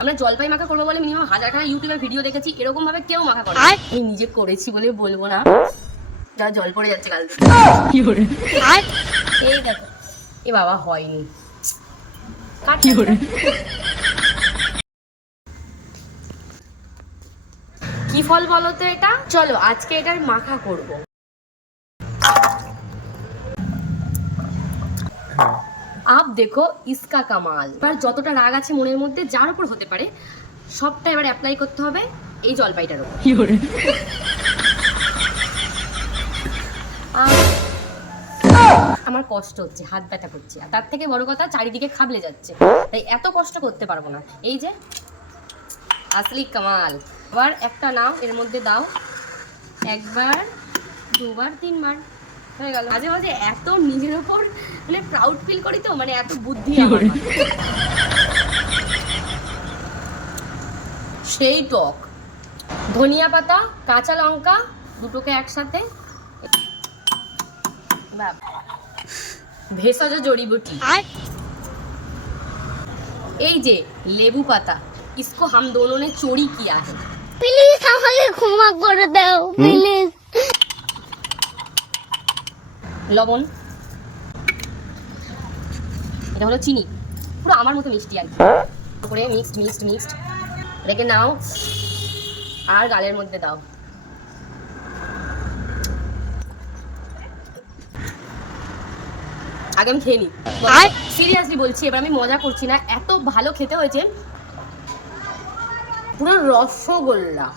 আমরা জলপাই মাখা করব বলে মিনিমাম হাজার খানা ইউটিউবে ভিডিও দেখেছি। এরকম ভাবে কেউ মাখা করে। আমি নিজে করেছি বলে বলব না। যা জল পড়ে যাচ্ছে কাল থেকে। এই দেখো। এ বাবা হয়নি। কাট। কি ফল বলো তো এটা? চলো আজকে এটার মাখা করব। দেখো ইসকা কামাল। এবার যতটা রাগ আছে মনের মধ্যে যার উপর হতে পারে সবটা এবার অ্যাপ্লাই করতে হবে এই জলপাইটার উপর। আমার কষ্ট হচ্ছে হাত ব্যথা করছে। আর তার থেকে বড় কথা চারিদিকে খাবলে যাচ্ছে। তাই এত কষ্ট করতে পারব না। এই যে আসলি কামাল। আবার একটা নাও এর মধ্যে দাও। একবার দুবার তিনবার। হয়ে গেল মাঝে মাঝে এত নিজের ওপর মানে প্রাউড ফিল করি তো মানে এত বুদ্ধি আমার মাথায়। সেই টক ধনিয়া পাতা কাঁচা লঙ্কা দুটোকে একসাথে বাহ। ভেষজ জড়িবুটি এই যে লেবু পাতা इसको हम दोनों ने चोरी किया है প্লিজ আমাকে ক্ষমা করে দাও প্লিজ লবণ। এটা হলো চিনি। পুরো আমার মতো মিষ্টি আর কি। করে মিক্সড মিক্সড মিক্সড রেখে নাও আর গালের মধ্যে দাও। আগে আমি খেয়ে নিই সিরিয়াসলি বলছি এবার আমি মজা করছি না। এত ভালো খেতে হয়েছে। পুরো রসগোল্লা।